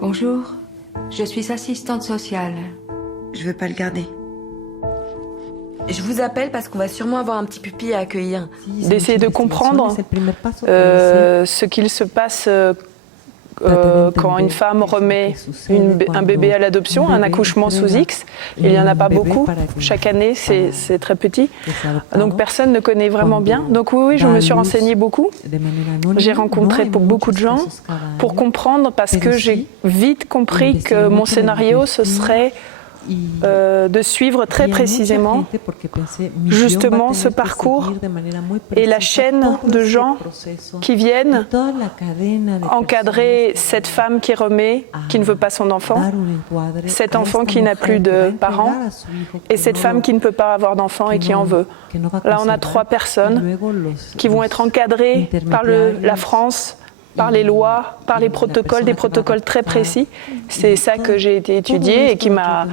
Bonjour, je suis assistante sociale. Je veux pas le garder. Je vous appelle parce qu'on va sûrement avoir un petit pupille à accueillir. D'essayer de comprendre ce qu'il se passe quand une femme remet un bébé à l'adoption, un accouchement sous X. Il n'y en a pas beaucoup. Chaque année, c'est très petit. Donc personne ne connaît vraiment bien. Donc oui, je me suis renseignée beaucoup. J'ai rencontré beaucoup de gens pour comprendre, parce que j'ai vite compris que mon scénario, ce serait de suivre très précisément justement ce parcours et la chaîne de gens qui viennent encadrer cette femme qui remet, qui ne veut pas son enfant, cet enfant qui n'a plus de parents et cette femme qui ne peut pas avoir d'enfant et qui en veut. Là, on a 3 personnes qui vont être encadrées par la France, par les lois, par les protocoles, des protocoles très précis. C'est ça que j'ai été étudiée et qui m'a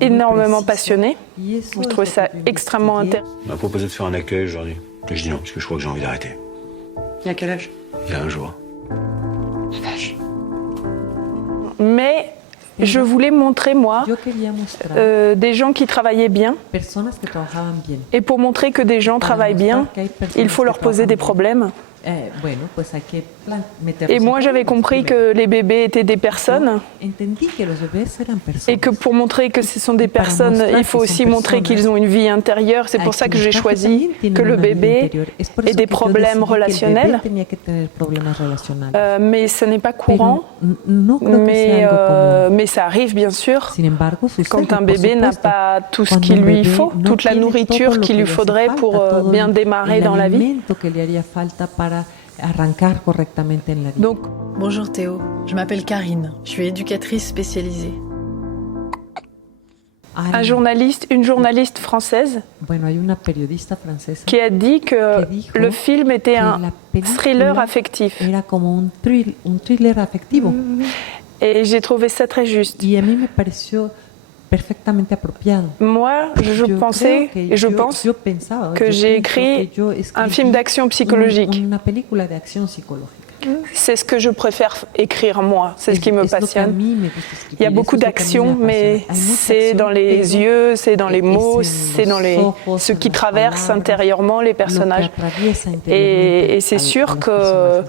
énormément passionnée. Je trouvais ça extrêmement intéressant. On m'a proposé de faire un accueil aujourd'hui. Et je dis non, parce que je crois que j'ai envie d'arrêter. Il y a quel âge? Il y a un jour. Mais je voulais montrer, moi, des gens qui travaillaient bien. Et pour montrer que des gens travaillent bien, il faut leur poser des problèmes. Et moi, j'avais compris que les bébés étaient des personnes et que pour montrer que ce sont des personnes, il faut aussi montrer qu'ils ont une vie intérieure. C'est pour ça que j'ai choisi que le bébé ait des problèmes relationnels. Mais ce n'est pas courant, mais ça arrive bien sûr quand un bébé n'a pas tout ce qu'il lui faut, toute la nourriture qu'il lui faudrait pour bien démarrer dans la vie. Donc, bonjour Théo, je m'appelle Karine, je suis éducatrice spécialisée. Une journaliste française qui a dit que le film était un thriller affectif. Et j'ai trouvé ça très juste. Moi, je pensais et je pense que j'ai écrit un film d'action psychologique. C'est ce que je préfère écrire moi, c'est ce qui me passionne. Il y a beaucoup d'action, mais c'est dans les yeux, c'est dans les mots, c'est dans ce qui traverse intérieurement les personnages. Et c'est sûr que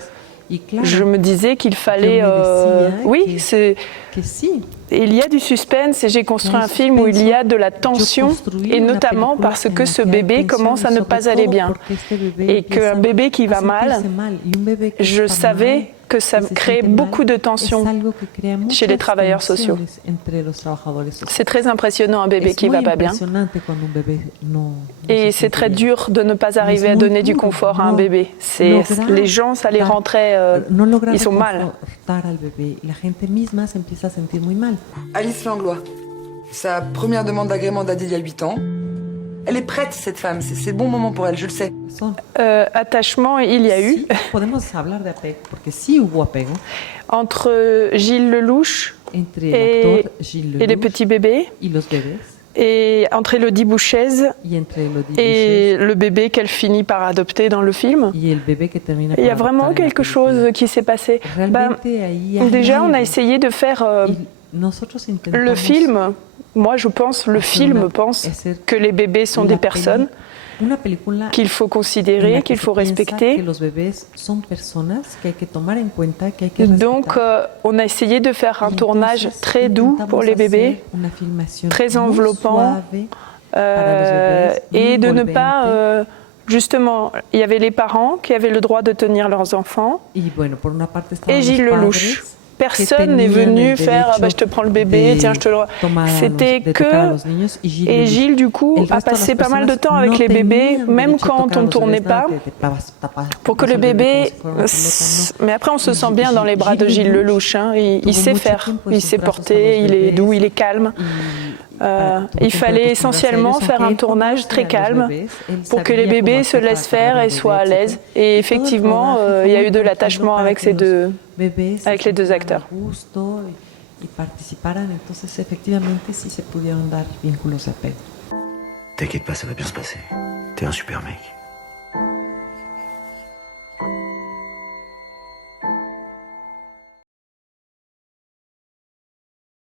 je me disais qu'il fallait... oui, il y a du suspense et j'ai construit un film où il y a de la tension, et notamment parce que ce bébé commence à ne pas aller bien. Et qu'un bébé qui va mal, je savais que ça crée beaucoup de tension chez les travailleurs sociaux. C'est très impressionnant un bébé qui ne va pas bien. Et c'est très dur de ne pas arriver à donner du confort à un bébé. Les gens, ça les rend très... ils sont mal. Alice Langlois. Sa première demande d'agrément date d'il y a 8 ans. Elle est prête, cette femme. C'est le bon moment pour elle, je le sais. Attachement, il y a eu. Entre Gilles Lelouch et les petits bébés. Et entre Élodie Bouchez et le bébé qu'elle finit par adopter dans le film. Il y a vraiment quelque chose qui s'est passé. Déjà, on a essayé de faire le film. Moi, je pense, le film pense que les bébés sont des personnes qu'il faut considérer, qu'il faut respecter. Donc, on a essayé de faire un tournage très doux pour les bébés, très enveloppant, et de ne pas... justement, il y avait les parents qui avaient le droit de tenir leurs enfants, et Gilles Lelouch. Personne n'est venu faire je te prends le bébé, tiens, je te le... C'était que... Et Gilles, du coup, a passé pas mal de temps avec les bébés, même quand on ne tournait pas, pour que le bébé... Mais après, on se sent bien dans les bras de Gilles Lelouch. Hein. Il sait faire, il sait porter, il est doux, il est calme. Il fallait essentiellement faire un tournage très calme pour que les bébés se laissent faire et soient à l'aise. Et effectivement, il y a eu de l'attachement avec les deux acteurs. T'inquiète pas, ça va bien se passer. T'es un super mec.